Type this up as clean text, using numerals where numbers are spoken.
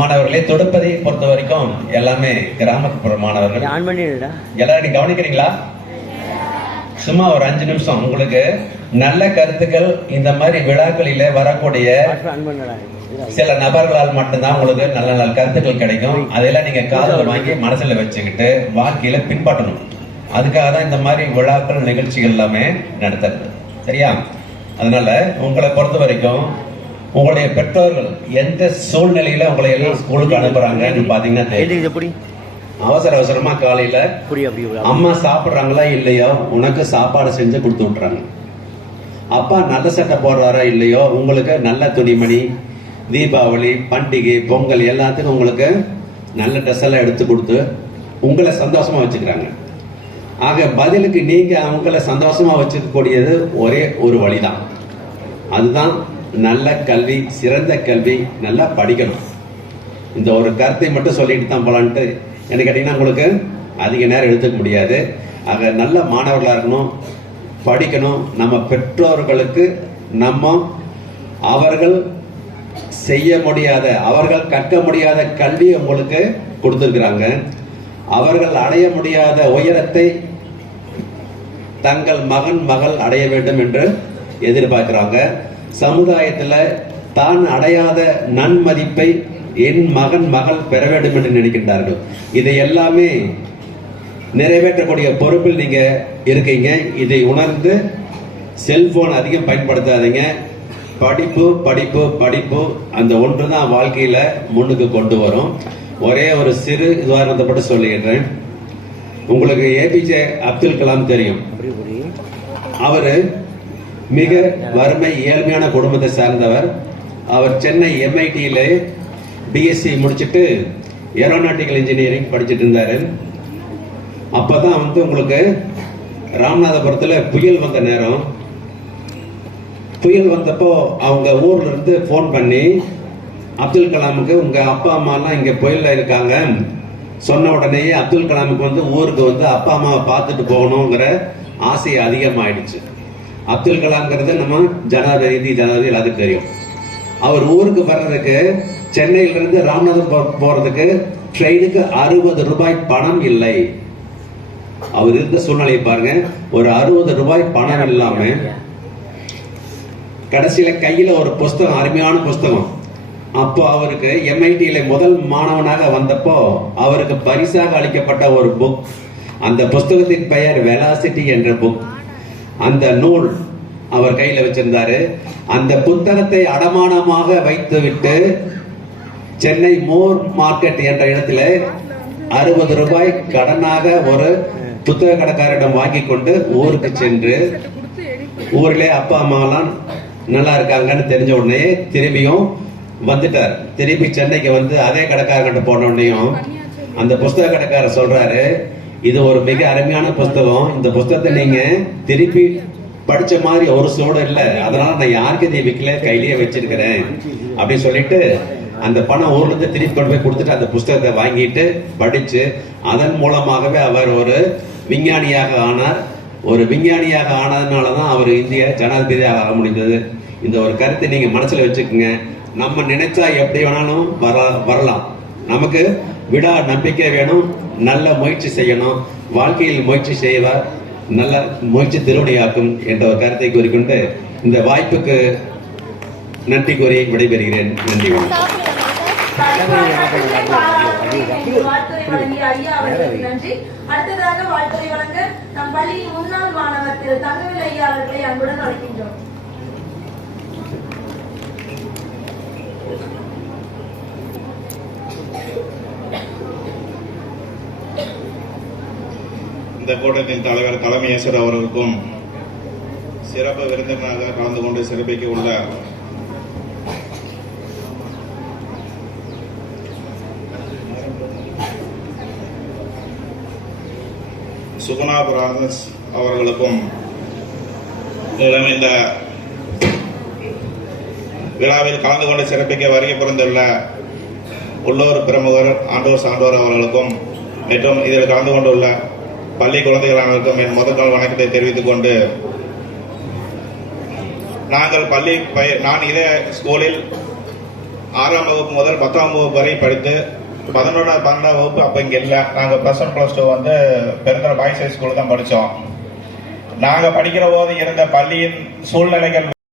மாணவர்களே, தொடுப்பதை பொறுத்த வரைக்கும் எல்லாமே கிராமப்புற மாணவர்கள். எல்லாரும் கவனிக்கிறீங்களா? சும்மா ஒரு 5 நிமிஷம் உங்களுக்கு நல்ல கருத்துக்கள் இந்த மாதிரி விழாக்களில வரக்கூடிய சில நபர்களால் மட்டும்தான் உங்களுக்கு நல்ல நல்ல கருத்துக்கள் கிடைக்கும். அதெல்லாம் நீங்க காதுல வாங்கி மனசுல வச்சுக்கிட்டு வாழ்க்கையில பின்பற்றணும். அதுக்காக தான் இந்த மாதிரி விழாக்கள் நிகழ்ச்சிகள் எல்லாமே நடத்துறது. சரியா? அதனால உங்களை பொறுத்த வரைக்கும் உங்களுடைய பெற்றோர்கள் எந்த சூழ்நிலையில உங்களை எல்லாம் ஸ்கூலுக்கு அனுப்புறாங்கன்னு பாத்தீங்கன்னா, அவசர அவசரமா காலையில அம்மா சாப்பிடுறாங்களா இல்லையோ உனக்கு சாப்பாடு செஞ்சு கொடுத்து விட்டுறாங்க. அப்பா நல்ல சட்டை போடுறாரா இல்லையோ உங்களுக்கு நல்ல துணிமணி, தீபாவளி, பண்டிகை, பொங்கல் எல்லாத்துக்கும் உங்களுக்கு நல்ல ட்ரெஸ் எல்லாம் எடுத்து கொடுத்து உங்களை சந்தோஷமா வச்சுக்கிறாங்க. ஆக பதிலுக்கு நீங்க அவங்கள சந்தோஷமா வச்சுக்கக்கூடியது ஒரே ஒரு வழிதான். அதுதான் நல்ல கல்வி, சிறந்த கல்வி, நல்லா படிக்கணும். இந்த ஒரு கருத்தை மட்டும் சொல்லிட்டு தான் போலான்ட்டு என்ன கேட்டீங்கன்னா உங்களுக்கு அதிக நேரம் எடுத்துக்க முடியாது. ஆக நல்ல மாணவர்களா இருக்கணும், படிக்கணும். நம்ம பெற்றோர்களுக்கு நம்ம அவர்கள் செய்ய முடியாத, அவர்கள் கற்க முடியாத கல்வி உங்களுக்கு கொடுத்திருக்கிறாங்க. அவர்கள் அடைய முடியாத உயரத்தை தங்கள் மகன் மகள் அடைய வேண்டும் என்று எதிர்பார்க்கிறாங்க. சமுதாயத்தில் தான் அடையாத நன்மதிப்பை என் மகன் மகள் பெற வேண்டும் என்று நினைக்கின்றார்கள். இதை எல்லாமே நிறைவேற்றக்கூடிய பொறுப்பில் நீங்க இருக்கீங்க. இதை உணர்ந்து செல்போன் அதிகம் பயன்படுத்தாதீங்க. படிப்பு படிப்பு படிப்பு, அந்த ஒன்று தான் வாழ்க்கையில முன்னுக்கு கொண்டு வரும். ஒரே ஒரு சிறு உதாரணத்தை மட்டும் சொல்லிடுறேன். உங்களுக்கு ஏபிஜே அப்துல் கலாம் தெரியும். அவரு மிக வறுமை ஏழ்மையான குடும்பத்தை சார்ந்தவர். அவர் சென்னை MIT-ல BSc முடிச்சுட்டு ஏரோநாட்டிக்கல் இன்ஜினியரிங் படிச்சுட்டு இருந்தாரு. அப்பதான் உங்களுக்கு ராமநாதபுரத்துல புயல் வந்த நேரம். புயல் வந்தப்போ அவங்க ஊர்ல இருந்து போன் பண்ணி அப்துல் கலாமுக்கு உங்க அப்பா அம்மா எல்லாம் இங்க புயல்ல இருக்காங்க சொன்ன உடனேயே அப்துல் கலாமுக்கு ஊருக்கு அப்பா அம்மாவை பார்த்துட்டு போகணுங்கிற ஆசை அதிகமாயிடுச்சு. அப்துல் கலாம்ங்கிறது நம்ம ஜனாதிபதி எல்லாத்துக்கும் தெரியும். அவர் ஊருக்கு வர்றதுக்கு சென்னையில இருந்து ராமநாதபுரம் போறதுக்கு ட்ரெயினுக்கு 60 ரூபாய் பணம் இல்லை. அவர் இருந்த சூழ்நிலையை பாருங்க. ஒரு 60 ரூபாய் பணம் இல்லாம கடைசியில கையில ஒரு புஸ்தகம், அருமையான புஸ்தகம். அப்போ அவருக்கு MIT-ல முதல் மாணவனாக வந்தப்போ அவருக்கு பரிசாக அளிக்கப்பட்ட ஒரு புக். அந்த புஸ்தகத்தின் பெயர் வெலாசிட்டி என்ற புக். அந்த நூல் அவர் கையில வச்சிருந்தாரு. அந்த புத்தகத்தை அடமானமாக வைத்துவிட்டு சென்னை மோர் மார்க்கெட் என்ற இடத்துல 60 ரூபாய் கடனாக ஒரு புத்தக கடைக்காரரிடம் வாங்கி கொண்டு ஊருக்கு சென்று ஊரிலே அப்பா அம்மாலாம் நல்லா இருக்காங்கன்னு தெரிஞ்ச உடனே திரும்பியும் வந்துட்டார். திரும்பி சென்னைக்கு அதே கடைக்காரர்கிட்ட போன உடனேயும் அந்த புஸ்தக கடைக்காரர் சொல்றாரு, இது ஒரு மிக அருமையான புஸ்தகம். இந்த புஸ்தகத்தை நீங்க திருப்பி படிச்ச மாதிரி ஒரு சூடு இல்லை, அதனால நான் யாருக்கு இதை விற்கல, கையிலேயே வச்சிருக்கிறேன் அப்படின்னு சொல்லிட்டு அந்த பணம் ஊர்ல இருந்து திருப்பி கொண்டு போய் கொடுத்துட்டு அந்த புஸ்தகத்தை வாங்கிட்டு படிச்சு அதன் மூலமாகவே அவர் ஒரு விஞ்ஞானியாக ஆனார். ஒரு விஞ்ஞானியாக ஆனதுனாலதான் அவர் இந்திய ஜனாதிபதியாக ஆக முடிந்தது. இந்த ஒரு கருத்தை நீங்க மனசுல வச்சுக்கோங்க. நம்ம நினைச்சா எப்படி வேணாலும் வரலாம். நமக்கு விடா நம்பிக்கை வேணும், நல்ல முயற்சி செய்யணும். வாழ்க்கையில் முயற்சி செய்வார், நல்ல முயற்சி திருவினையாக்கும் என்ற ஒரு கருத்தை கூறிக்கொண்டு இந்த வாய்ப்புக்கு நன்றி கூறி விடைபெறுகிறேன். நன்றி. அடுத்ததாக வாழ்த்துறை வழங்க நம் பள்ளியின் முன்னாள் மாணவர் திரு தங்கவேல் ஐயா அவர்களை அன்புடன் அழைக்கின்றோம். இந்த கூட்டத்தின் தலைவர் தலைமையேஸ்வர் அவர்களுக்கும் சிறப்பு விருந்தினராக கலந்து கொண்டு சிறப்பிக்க உள்ள சுகுணா பிரான்ஸ் அவர்களுக்கும் இந்த விழாவில் கலந்து கொண்டு சிறப்பிக்க வருகை புரிந்துள்ள உள்ளூர் பிரமுகர் ஆண்டோர் சான்றோர் அவர்களுக்கும் மற்றும் இதில் கலந்து கொண்டுள்ள பள்ளி குழந்தைகள் அனைவருக்கும் என் முதல் வணக்கத்தை தெரிவித்துக் கொண்டு, நான் இதே ஸ்கூலில் 6ஆம் வகுப்பு முதல் 10ஆம் வகுப்பு வரை படித்து 11ஆம் 12ஆம் வகுப்பு அப்போ இங்கே இல்லை. நாங்கள் +1 +2 வந்து பெருந்தர பாய்ஸ் ஹை ஸ்கூல் தான் படித்தோம். நாங்கள் படிக்கிற போது இருந்த பள்ளியின் சூழ்நிலைகள்